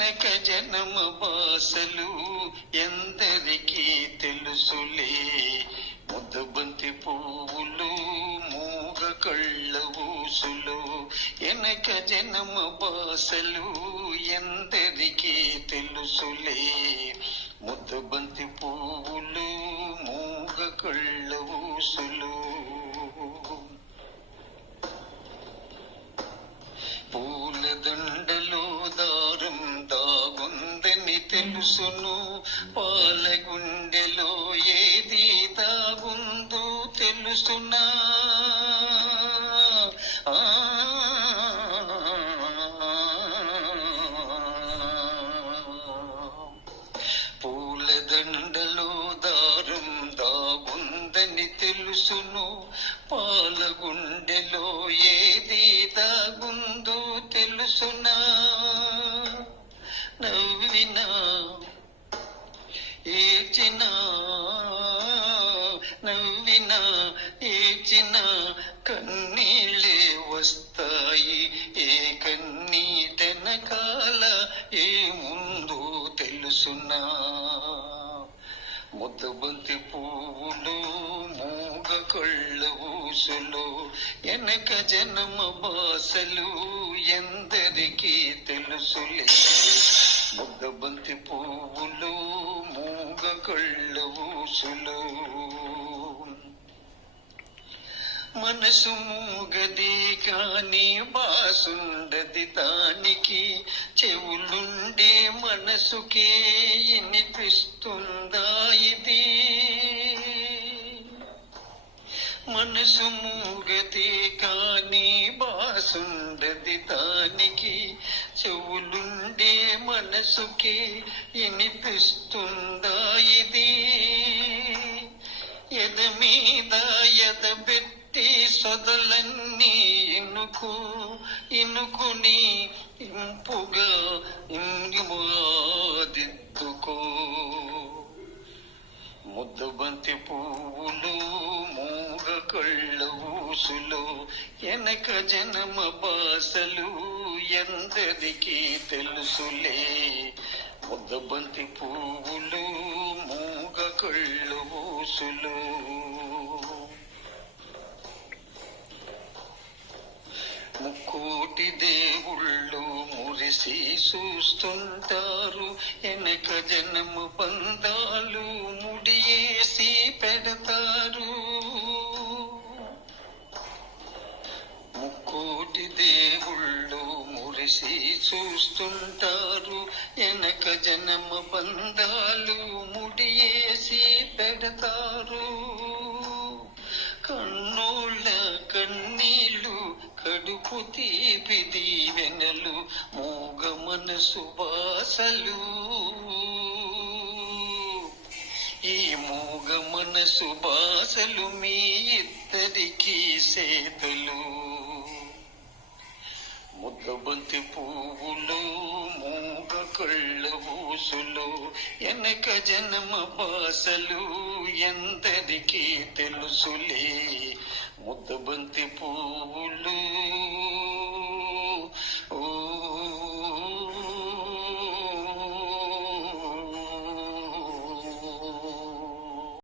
ఎనక జనమ బాసలు ఎందరికీ తెలుసులే. ముద్దబంతి పువ్వులు మూగ కళ్ళ ఊసులు, ఎనక జనమ బాసలు ఎందరికీ తెలుసులే. ముద్దబంతి పువ్వులు మూగ కళ్ళ ఊసులు. పూలదండలో దారం దాగుందని తెలుసును, పాలగుండెలో ఏది దాగుందో తెలుసునా. పూలదండలో దారం దాగుందని తెలుసును, పాలగుండెలో ఏది దాగుందో తెలుసునా. నవ్వినా ఏడ్చినా, నవ్వినా ఏడ్చినా కన్నీళ్ళే వస్తాయి. ఏ కన్నీటెనకాల ఏముందో తెలుసునా. ముద్దబంతి పువ్వులు మూగ కళ్ళ ఊసులు, ఎనక జనమ బాసలు ఎందరికీ తెలుసులే. ముద్దబంతి పువ్వులు మూగ కళ్ళ ఊసులు. మనసు మూగది కాని బాసుండది దానికి, చెవులుండే మనసుకే వినిపిస్తుందా ఇది. మనసు మూగది కాని బాసుండది దానికి, చెవులుండే మనసుకే వినిపిస్తుందా ఇది. ఎద మీద ఎదబెట్టి సొదలన్నీ ఇనుకుని ఇంపుగా దిద్దుకో. ముద్దబంతి పువ్వులు మూగ కళ్ళ ఊసులు, ఎనక జనమ బాసలు ఎందరికీ తెలుసులే. ముద్దబంతి పువ్వులు మూగ కళ్ళ ఊసులు. ముక్కోటి దేవుళ్ళు మురిసి చూస్తుంటారు, ఎనక జనమ బంధాలు ముడియేసి పెడతారు. ముక్కోటి దేవుళ్ళు మురిసి చూస్తుంటారు, ఎనక జనమ బంధాలు ముడియేసి పెడతారు. కన్నోళ్ళ కన్నీళ్ళు కడుపు తీపి దీవెనలు, మూగ మనసు బాసలు. ఈ మూగ మనసు బాసలు మీ ఇద్దరికీ సేతలు. ముద్దబంతి పువ్వులు మూగ కళ్ళ ఊసులు, ఎనక జనమ బాసలు ఎందరికీ తెలుసులే. ముద్దబంతి పువ్వులు